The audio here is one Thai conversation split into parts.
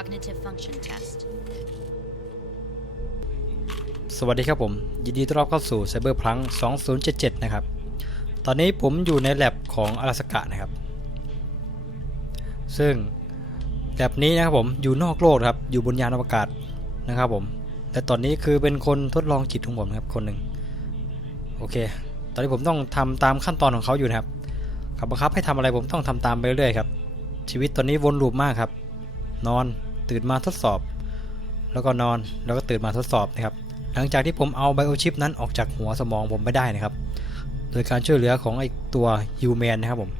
Cognitive function test. สวัสดีครับผม ยินดีต้อนรับเข้าสู่ Cyberpunk 2077 นะครับ ตอนนี้ผมอยู่ในแลบของอาราสกะนะครับ ซึ่งแลบนี้นะครับผม อยู่นอกโลกครับ อยู่บนยานอวกาศนะครับผม แต่ตอนนี้คือเป็นคนทดลองจิตของผมครับคนหนึ่งโอเค ตอนนี้ผมต้องทำตามขั้นตอนของเขาอยู่นะครับขาบังคับให้ทำอะไรผมต้องทำตามไปเรื่อยๆครับชีวิตตอนนี้วนลูปมากครับ นอน ตื่นมาทดสอบ แล้วก็นอนแล้วก็ตื่นมาทดสอบนะครับ หลังจากที่ผมเอาไบโอชิปนั้นออกจากหัวสมองผมไม่ได้นะครับ โดยการช่วยเหลือของไอตัวฮิวแมนนะครับผม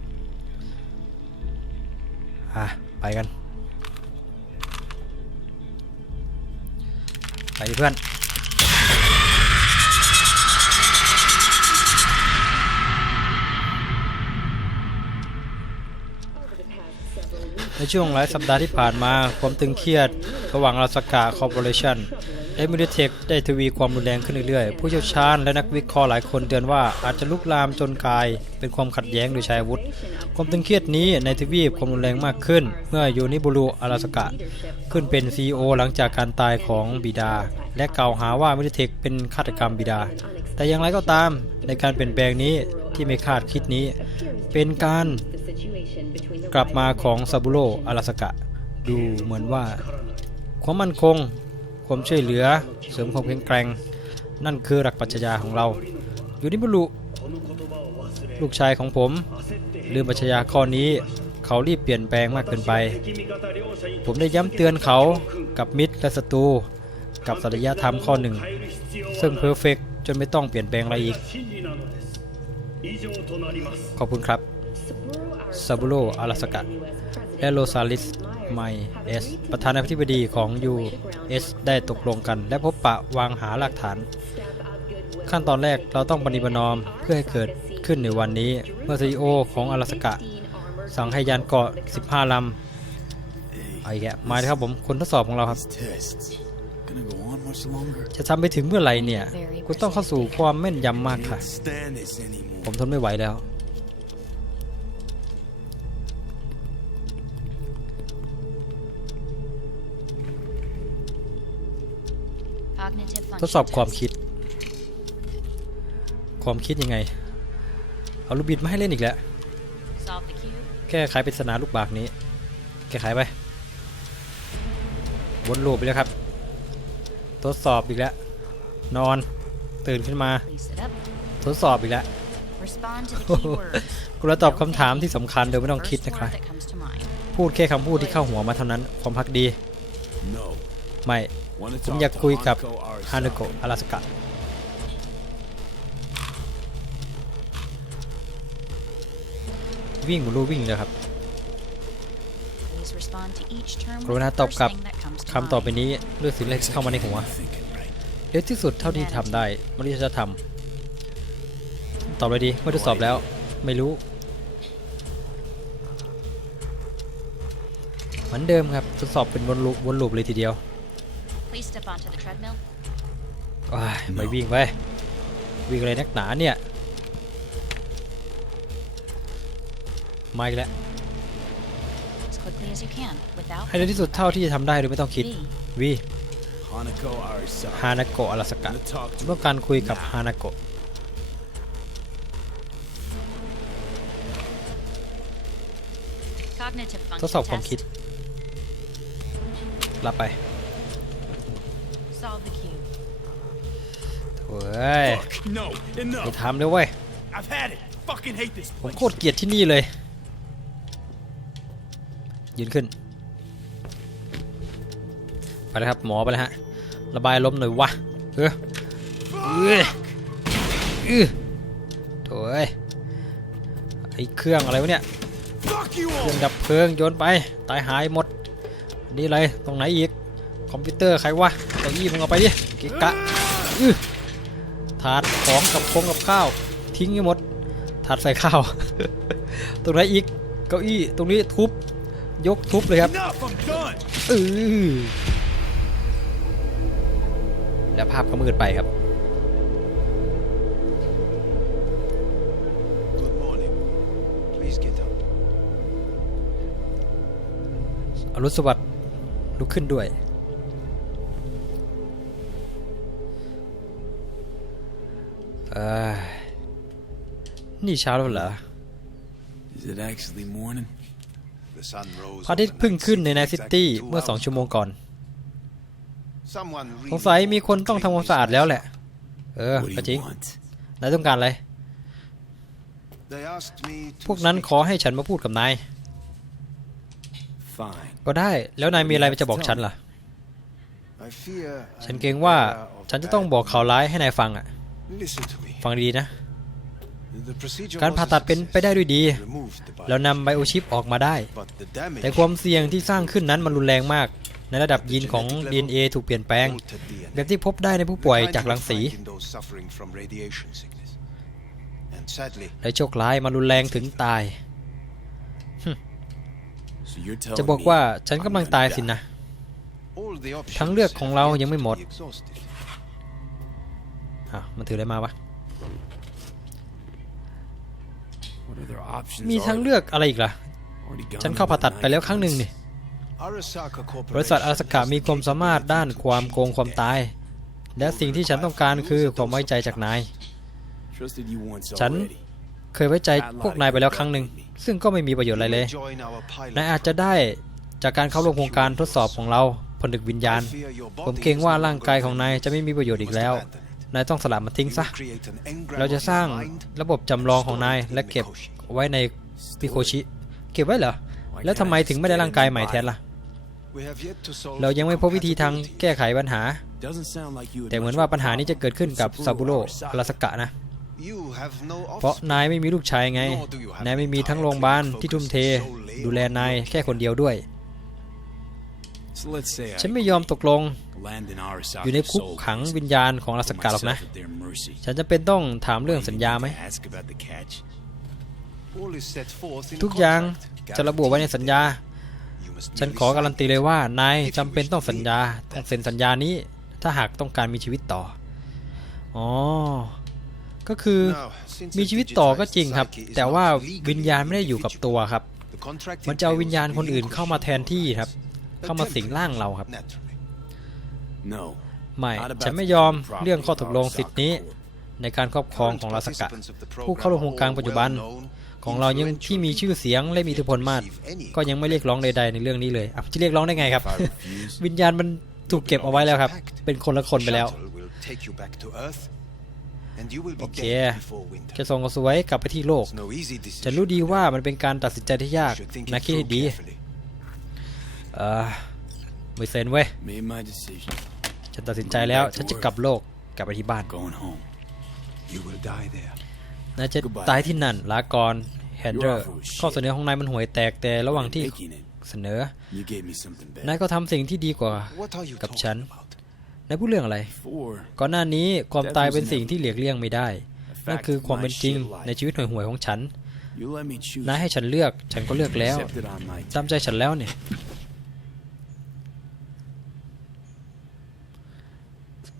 อะไปกัน ไปเพื่อน ในช่วงหลายสัปดาห์ที่ผ่านมาความตึงเครียดระหว่างราสกาคอร์ปอเรชั่นและมิเดเทคได้ทวีความรุนแรงขึ้นเรื่อยๆ ผู้เชี่ยวชาญและนักวิเคราะห์หลายคนเตือนว่าอาจจะลุกลามจนกลาย เป็นความขัดแย้งโดยใช้อาวุธ ความตึงเครียดนี้ในทวีปความรุนแรงมากขึ้น เมื่อยูนิบุรุอาราสกะ ขึ้นเป็น CEO หลังจากการตายของบิดา และกล่าวหาว่ามิเดเทคเป็นฆาตกรรมบิดา แต่อย่างไรก็ตามในการเปลี่ยนแปลงนี้ที่ไม่คาดคิดนี้ เป็นการ กลับมาของซาบุโรอาราสกะ ดูเหมือนว่า ความมั่นคง ความช่วยเหลือ เสริมความแข็งแกร่ง นั่นคือหลักปรัชญาของเรา อยู่นิบุรุลูกชายของผม ลืมปรัชญาข้อนี้ เขารีบเปลี่ยนแปลงมากเกินไป ผมได้ย้ำเตือนเขากับมิตรและศัตรูกับสัตยธรรมข้อหนึ่ง ซึ่งเพอร์เฟกจนไม่ต้องเปลี่ยนแปลงอะไรอีก ขอบคุณครับ ซาบุโรอาราสกะและโรซาลิสไมเอสประธานาธิบดีของ US ได้ตกลงกัน และพบปะวางหาหลักฐาน ขั้นตอนแรกเราต้องปฏิบัตินอมเพื่อให้เกิดขึ้นในวันนี้ เมื่อซีโอของอาราสกะ สั่งให้ยานเกาะ 15 ลำเอาอีกแกะมาเลยครับผมคนทดสอบของเราครับ จะทำไปถึงเมื่อไหร่เนี่ย คุณต้องเข้าสู่ความแม่นยำมากค่ะ ผมทนไม่ไหวแล้ว ทดสอบ function ความ test. คิด ความคิดยังไง เอาลูกบิดมาให้เล่นอีกแล้ว Solve the cube. แก้ไขปริศนาลูกบากนี้ แก้ไขไปวนลูปไปแล้วครับ ทดสอบอีกแล้ว นอน ตื่นขึ้นมา Please sit up. ทดสอบอีกแล้ว Respond to the key words. กูจะตอบคำถามที่สำคัญโดยไม่ต้องคิด First นะครับ word that comes to mind. พูดแค่คำพูดที่เข้าหัวมาเท่านั้น ความพักดี No. ไม่ Wanna ผม talk อยาก to คุยกับ Hanako ฮานุโกะ Arasaka. อาราสกะวิ่งบนลู่วิ่งเลยครับ Please respond to each term กรุ with ณา the ตอบ first กลับ thing that comes to คำต่อไป mind. นี้ด้วยสิ่งแรกที่เข้ามาในหัว Thinking right. เร็วที่สุดเท่าที่ทำได้มนุษยธรรมตอบเลยดีเมื่อทดสอบแล้ว ไม่รู้ เหมือนเดิมครับทดสอบเป็นวนลูปวนลูปเลยทีเดียว Please step onto the treadmill. ว้ายไม่วิ่งไปวิ่งอะไรนักหนาเนี่ยมาอีกแล้ว As quickly as you can without ให้เร็วที่สุดเท่าที่จะทำได้โดยไม่ต้องคิด V. วี Hanako Arasaka. ฮานาโกะอาราสกะ Wanna talk ผม to ต้องการคุยกับฮานาโกะ Cognitive ทดสอบความ function คิด test. รับไป เฮ้ย Fuck. No. ไป Enough. ทำเลยเว้ย I've had it. Fucking hate this ผม place. โคตรเกลียดที่นี่เลย ยืนขึ้น ไปเลยครับหมอไปเลยฮะ ระบายลมหน่อยวะ เออเออเออโถ่เอ้ยไอ้เครื่องอะไรวะเนี่ย Fuck you เครื่อ all. งดับเพลิงโยนไป ตายหายหมด นี่อะไร ตรงไหนอีก คอมพิวเตอร์ใครวะเก้าอี้มึงเอาไปดิกิกะอื้อ ถาดของกับคงกับข้าว ทิ้งให้หมด ถาดใส่ข้าว ตรงไหนอีก เก้าอี้ ตรงนี้ทุบ ยกทุบเลยครับ Enough. I'm done. เออแล้วภาพก็มืดไปครับ Good morning. Please get up. อรุณสวัสดิ์ลุกขึ้นด้วย อ้ยนี่เช้าแล้วเหรอ Is it actually morning? The sun rose พระอาทิตย์ overnight เพิ่งขึ้นในไน exactly ซิตี้ two เมื่อสอง hours ชั่วโมงก่อน Someone สงสัย really มีคนต้องทำความสะอาดแล้วแหละ เออ What ก็ do จริ you ง want? นายต้องการอะไร They asked me to พวกนั้น speak ขอให้ฉันมาพูดกับนาย Fine. ก็ได้ แล้วนายมีอะไรจะบอกฉันล่ะ I fear ฉัน I'm เกรงว่า aware of ฉันจะต้องบอกข่าวร้ายให้นายฟังอะ Listen to me. ฟังดีๆนะ The procedure การ was ผ่า a ตัดเป็น success. ไปได้ด้วยดี We removed the แล้ว biopsy. นำไบโอชิปออกมาได้ But the damage แต่ความเสี่ยงที่สร้างขึ้นนั้นมันรุนแรงมาก ในระดับยีนของ DNA ถูกเปลี่ยนแปลง altered DNA. แบบที่พบได้ในผู้ป่วยจากรังสี The kind you would find in those suffering from radiation sickness. And sadly, และโชคร้ายมันรุนแรงถึงตาย So you're telling จะบอก me ว่าฉัน I'm กำลัง gonna ตาย die. สินะ all the options ทางเลือกของเรายังไม่หมด อะมันถืออะไรมาวะ What other options มี are ทาง there? เลือกอะไรอีกล่ะ Already gone ฉันเข้าผ่าตัดไปแล้วครั้งหนึ่งนี่ Arasaka บริษัท Corporation อาสกา has มีความสามารถ the ด้าน ability ความ to โกงความ death. ตายและสิ่งที่ฉันต้องการคือความไว้ใจจากนาย Trusted you once ฉัน already. เคยไว้ใจพวกนายไปแล้วครั้งหนึ่ง ซึ่งก็ไม่มีประโยชน์อะไรเลย Join our pilot นายอาจจะได้จากการเข้าร่วมโครงการทดสอบของเราผนึกวิญญาณ I fear your body ผมเกรงว่า is no ร่างกาย longer ของนาย valid. จะไม่มีประโยชน์อีกแล้ว You must abandon it. นายต้องสลัดมันทิ้ง You ซะ will create an engram เราจะ of สร้าง your mind ระบบจำลองของนายและเก็บไว้ในมิโคชิ เก็บไว้เหรอ แล้วทำไมถึงไม่ได้ร่างกายใหม่แทนล่ะ We have yet to solve เรายังไม่พบวิธีทางแก้ไขปัญหา Doesn't sound like you would แต่เหมือน much ว่าปัญหานี้ problem จะเกิดขึ้นกับซาบุโร่อาราสกะนะ You have no เพราะ offspring. นายไม่มีลูกชายไง นายไม่มีทั้งโรงพยาบาลที่ทุ่มเท ดูแลนายแค่คนเดียวด้วย So let's say ฉัน I ไม่ยอมตกลง land in Arasaka's อยู่ในคุก soul ขัง prison. วิญญาณของอาราส Put กะหรอกนะ myself at their mercy. ฉันจะเป็นต้องถามเรื่องสัญญาไหม Ask about the catch. All is set forth in ทุกอย่าง contract. จะระบุไว้ในสัญญา You must ฉัน merely ขอการัน sign ตีเลยว่านายจำเป็นต้องสัญญาต้องเซ็นสัญญานี้ ถ้าหากต้องการมีชีวิตต่อ อ๋อ ก็คือ Now, since มี the ชีวิตต่อก็จริงครับ digitized psyche is แต่ว่า not legally วิญญาณไม่ได้อยู่กับตัวครับ The contract มันจะเอาวิญญาณ entails คนอื่นเข้ามาแทนที่ครับ a เข้ามาสิงร่างเราครับ Naturally. No. ไม่ Not about ฉันไม่ยอม the เรื่องข้อตกลง property สิทธินี้ ในการครอบครองของราสกะ Current participants of the ผู้ program เข้าร่วมโครงการ are ปัจจุบัน well known, ของเรายังที่มีชื่อเสียงและมีอิทธิพลมากก็ยังไม่เรียกร้องใดๆในเรื่องนี้เลยอะจะเรียกร้องได้ไงครับ If I refuse, วิญญาณมันถูกเก็บเอาไว้แล้วครับ เป็นคนละคนไปแล้ว Shuttle will take you back to Earth, and you will be โอเค dead before winter. จะส่งกระสวยกลับไปที่โลก It's no easy decision. ฉันรู้ดีว่ามันเป็นการตัดสินใจที่ยาก You should think นะ it คิดให้ through ดี carefully. เออไม่เซ็นเว้ย made my decision. ฉันตัดสินใจแล้ว ฉันจะกลับโลก กลับไปที่บ้าน Going home. You will die there. นายจะ Goodbye ตายที่นั่น ลากรแฮนเดอร์ ข้อเสนอของนายมันห่วยแตกแต่ระหว่างที่ Making it. เสนอ You gave me something นาย better. ก็ทำสิ่งที่ดีกว่า What are you กับ talking ฉัน about? นายพูดเรื่องอะไร Four. ก่อนหน้านี้ความตายเป็นสิ่งที่หลีกเลี่ยงไม่ได้ A นั่น fact คือ of ความ my เป็นจริง shit life. ในชีวิตห่วยๆของฉัน You let me choose. นายให้ฉันเลือก ฉันก็เลือกแล้ว Accepted on my ตามใจฉันแล้วเนี่ย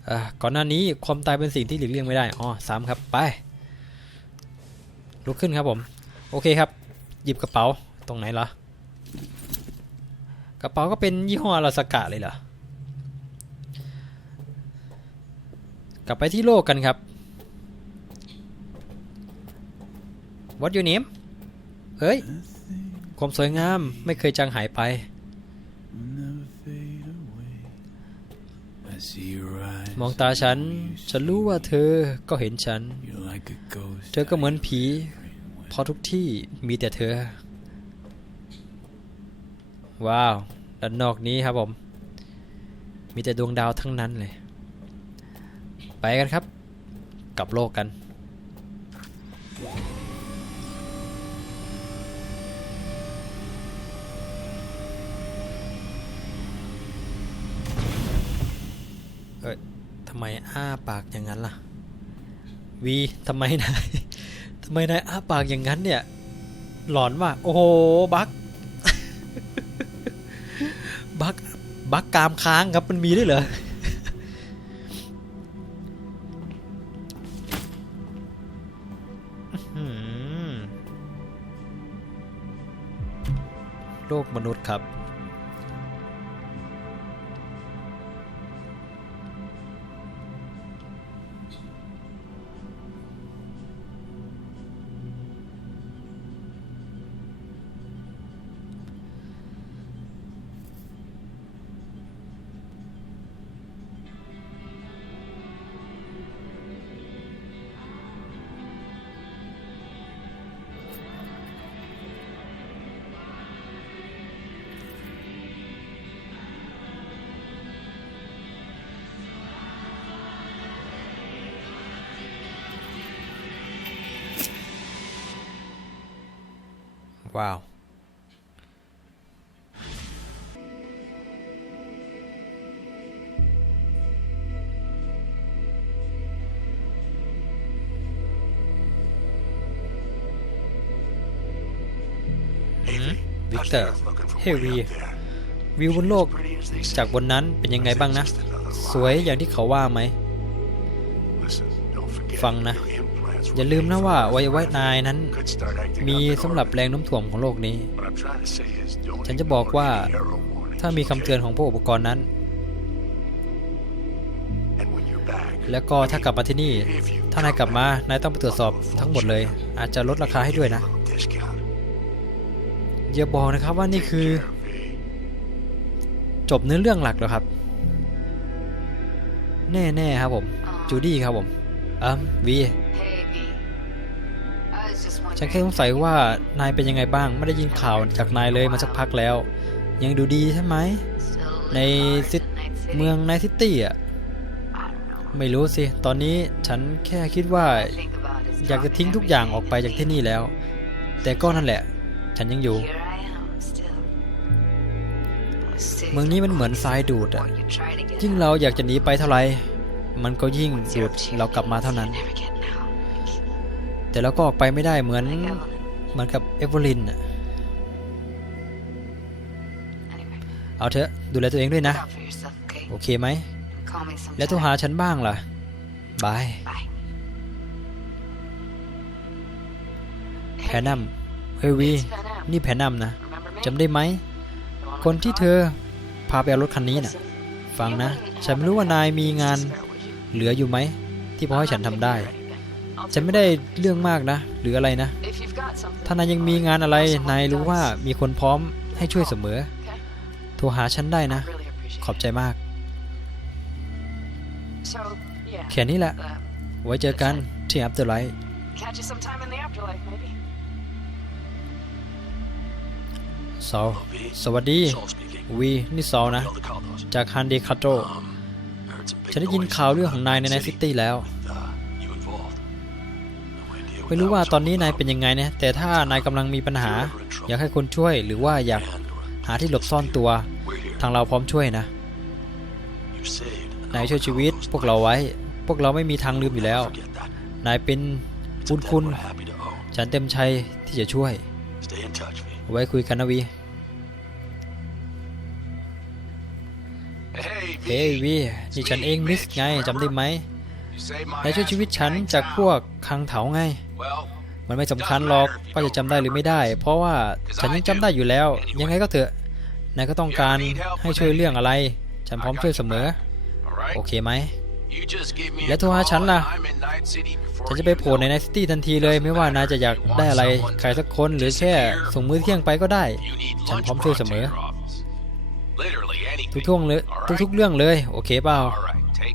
อ่า ก่อนหน้านี้ความตายเป็นสิ่งที่หลีกเลี่ยงไม่ได้ อ๋อสามครับ ไป ลุกขึ้นครับผม โอเคครับ หยิบกระเป๋า ตรงไหนเหรอ กระเป๋าก็เป็นยี่ห้ออาราสกะเลยเหรอ กลับไปที่โลกกันครับ What your name เฮ้ย ความสวยงามไม่เคยจางหายไป never fade away. I see your. มองตาฉัน ฉันรู้ว่าเธอก็เห็นฉัน You're like a ghost. เธอก็เหมือนผีเพราะทุกที่มีแต่เธอ ว้าว ด้านนอกนี้ครับผม มีแต่ดวงดาวทั้งนั้นเลย ไปกันครับ กลับโลกกัน เอ้ยทำ ไมอ้าปากอย่างนั้นล่ะ วีทำไมนายทำไมนายอ้าปากอย่างนั้นเนี่ย หลอนว่ะโอ้โห บัก บัก บักกามค้างครับ มันมีด้วยเหรออื้อหือโลกมนุษย์ครับ ว้าว วิกเตอร์ เฮ้ยวีวิวบนโลกจากบนนั้นเป็นยังไงบ้างนะ สวยอย่างที่เขาว่าไหม ฟังนะ อย่าลืมนะว่าไวไว้นายนั้น มีสำหรับแรงโน้มถ่วงของโลกนี้ ฉันจะบอกว่าถ้ามีคำเตือนของพวกอุปกรณ์นั้น แล้วก็ถ้ากลับมาที่นี่ ถ้านายกลับมานายต้องไปตรวจสอบทั้งหมดเลย อาจจะลดราคาให้ด้วยนะอย่าบอกนะครับว่านี่คือ จบเนื้อเรื่องหลักแล้วครับ แน่ๆครับผมจูดี้ครับผมอืมวี ฉันแค่สงสัยว่านายเป็นยังไงบ้าง ไม่ได้ยินข่าวจากนายเลยมาสักพักแล้ว ยังดูดีใช่ไหม ในซิตเมืองไนซิตี้อะ ไม่รู้สิ ตอนนี้ฉันแค่คิดว่า อยากจะทิ้งทุกอย่างออกไปจากที่นี่แล้ว แต่ก็นั่นแหละ ฉันยังอยู่ เมืองนี้มันเหมือนทรายดูดอะ ยิ่งเราอยากจะหนีไปเท่าไหร่ มันก็ยิ่งดูดเรากลับมาเท่านั้น แต่เราก็ออกไปไม่ได้เหมือนเหมือนกับเอเวอร์ลินอะเอาเถอะดูแลตัวเองด้วยนะ โอเคไหม แล้วโทรหาฉันบ้างล่ะ บายแพนนัมเฮยวี นี่แพนนัมนะจำได้ไหม คนที่เธอพาไปเอารถคันนี้น่ะ ฟังนะ ฉันไม่รู้ว่านายมีงานเหลืออยู่ไหม ที่พอให้ฉันทำได้ ฉันไม่ได้เรื่องมากนะ หรืออะไรนะ ถ้านายยังมีงานอะไร นายรู้ว่ามีคนพร้อมให้ช่วยเสมอ โทรหาฉันได้นะ ขอบใจมาก แค่นี้แหละ ไว้เจอกันที่อัพเดอร์ไลท์ Catch you sometime in the afterlife, maybe. ซอลสวัสดี วี นี่ซอลนะ จากฮันเดคาโตฉันได้ยินข่าวเรื่องของนายในไนซิตี้แล้ว ไม่รู้ว่าตอนนี้นายเป็นยังไงนะแต่ถ้านายกำลังมีปัญหา อยากให้คนช่วยหรือว่าอยากหาที่หลบซ่อนตัว ทางเราพร้อมช่วยนะนายช่วยชีวิตพวกเราไว้ พวกเราไม่มีทางลืมอยู่แล้ว นายเป็นบุญคุณ ฉันเต็มใจที่จะช่วย ไว้คุยกันนะวี เฮ้ยวีนี่ฉันเองมิสไงจำได้ไหมนายช่วยชีวิตฉันจากพวกคังเถาไง มันไม่สำคัญหรอกว่าจะจำได้หรือไม่ได้ เพราะว่าฉันยังจำได้อยู่แล้ว ยังไงก็เถอะนายก็ต้องการให้ช่วยเรื่องอะไร ฉันพร้อมช่วยเสมอ โอเคไหมแล้วโทรหาฉันล่ะฉันจะไปโผล่ในไนซิตี้ทันทีเลย ไม่ว่านายจะอยากได้อะไรใครสักคนหรือแค่ส่งมื้อเที่ยงไปก็ได้ ฉันพร้อมช่วยเสมอ ทุกท่วงเลยทุกๆเรื่องเลย โอเคเปล่า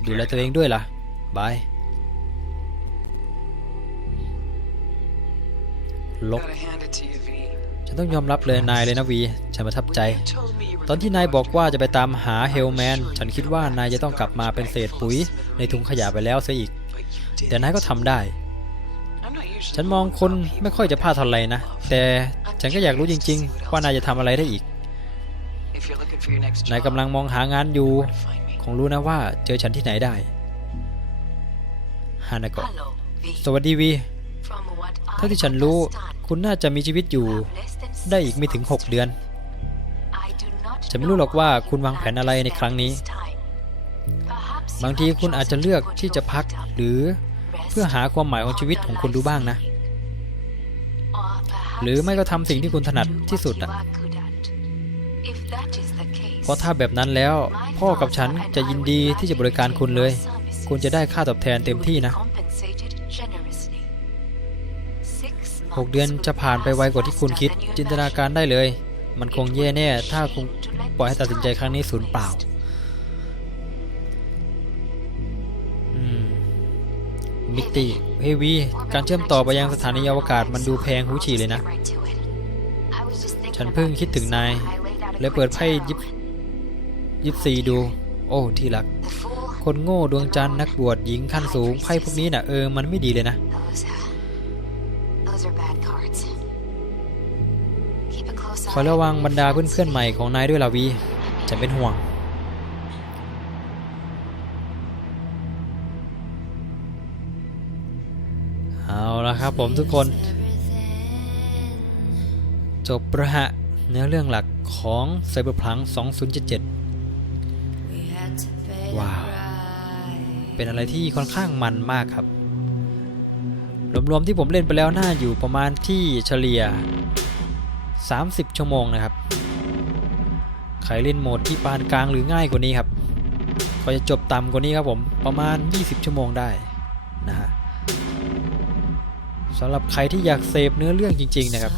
ดูแลตัวเองด้วยล่ะบาย ลบ Gotta hand it to you, V. ฉันต้องยอมรับเลยนายเลยนะวี ฉันประทับใจ Told me you were ตอนที่นายบอกว่าจะไปตามหาเฮลแมน ฉันคิดว่านายจะต้องกลับมาเป็นเศษปุ๋ย ในถุงขยะไปแล้วซะอีก แต่นายก็ทำได้ I'm not usually ฉันมองคนไม่ค่อยจะพลาดเท่าไหร่นะ แต่ฉันก็อยากรู้จริง ๆ ว่านายจะทำอะไรได้อีก if you're looking for your next นาย job. กำลังมองหางานอยู่ where to find me. คงรู้นะว่าเจอฉันที่ไหนได้ฮานาโกะ Hello, V. สวัสดีวี From what เท่าที่ฉันรู้ คุณน่าจะมีชีวิตอยู่ได้อีกไม่ถึง 6 เดือน ฉันไม่รู้หรอกว่าคุณวางแผนอะไรในครั้งนี้ บางทีคุณอาจจะเลือกที่จะพักหรือเพื่อหาความหมายของชีวิตของคุณดูบ้างนะ หรือไม่ก็ทำสิ่งที่คุณถนัดที่สุดอะเพราะถ้าแบบนั้นแล้ว พ่อกับฉันจะยินดีที่จะบริการคุณเลย คุณจะได้ค่าตอบแทนเต็มที่นะ 6 เดือนจะผ่านไปไวกว่าที่คุณคิด จินตนาการได้เลย มันคงแย่แน่ ถ้าคุณปล่อยให้ตัดสินใจครั้งนี้สูญเปล่ามิติเฮวีการเชื่อมต่อไปยังสถานียอวกาศมันดูแพงหูฉี่เลยนะ ฉันเพิ่งคิดถึงนายเลยเปิดไพ่ยิบยิบสีดู โอ้ที่รัก คนโง่ดวงจันทร์นักบวชหญิงขั้นสูงไพ่พวกนี้นะ่ะเออมันไม่ดีเลยนะ อยระวังบรรดาเพื่อนๆใหม่ของนายด้วยลาวี จะเป็นห่วง เอาละครับผมทุกคน จบประหะเนื้อเรื่องหลักของไซเบอร์พลัง 2077 ว้าว เป็นอะไรที่ค่อนข้างมันมากครับ รวมๆที่ผมเล่นไปแล้วน่าอยู่ประมาณที่เฉลี่ย 30 ชั่วโมงนะครับ ใครเล่นโหมดที่ปานกลางหรือง่ายกว่านี้ครับ ก็จะจบต่ำกว่านี้ครับผมประมาณ 20 ชั่วโมงได้นะฮะสำหรับใครที่อยากเสพเนื้อเรื่องจริง ๆ นะครับ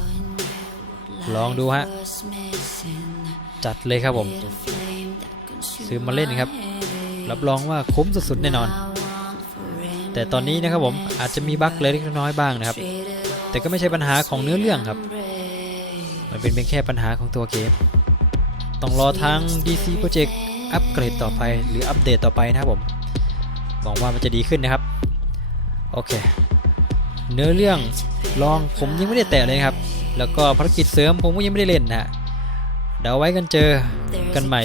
ลองดูฮะ จัดเลยครับผม ซื้อมาเล่นครับ รับรองว่าคุ้มสุดๆแน่นอน แต่ตอนนี้นะครับผมอาจจะมีบั๊กเล็กๆน้อยๆบ้างนะครับ แต่ก็ไม่ใช่ปัญหาของเนื้อเรื่องครับ มันเป็นเพียงแค่ปัญหาของตัวเกม ต้องรอทาง DC Projekt อัปเกรดต่อไปหรืออัปเดตต่อไปนะครับผมหวังว่ามันจะดีขึ้นนะครับ โอเค เนื้อเรื่องลองผมยังไม่ได้แตะเลยครับ แล้วก็ภารกิจเสริมผมก็ยังไม่ได้เล่นนะฮะเดี๋ยวไว้กันเจอกันใหม่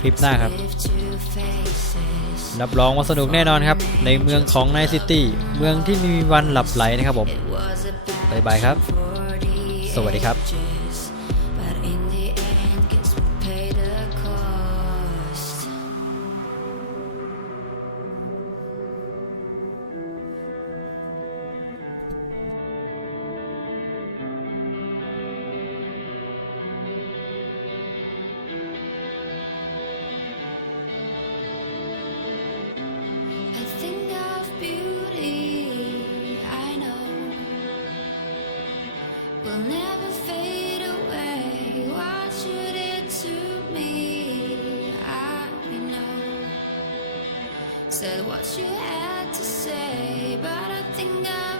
คลิปหน้าครับรับรองว่าสนุกแน่นอนครับ ในเมืองของไนซิตี้เมืองที่มมีวันหลับไหลนะครับผม บ๊ายบายครับ สวัสดีครับ you had to say, but I think I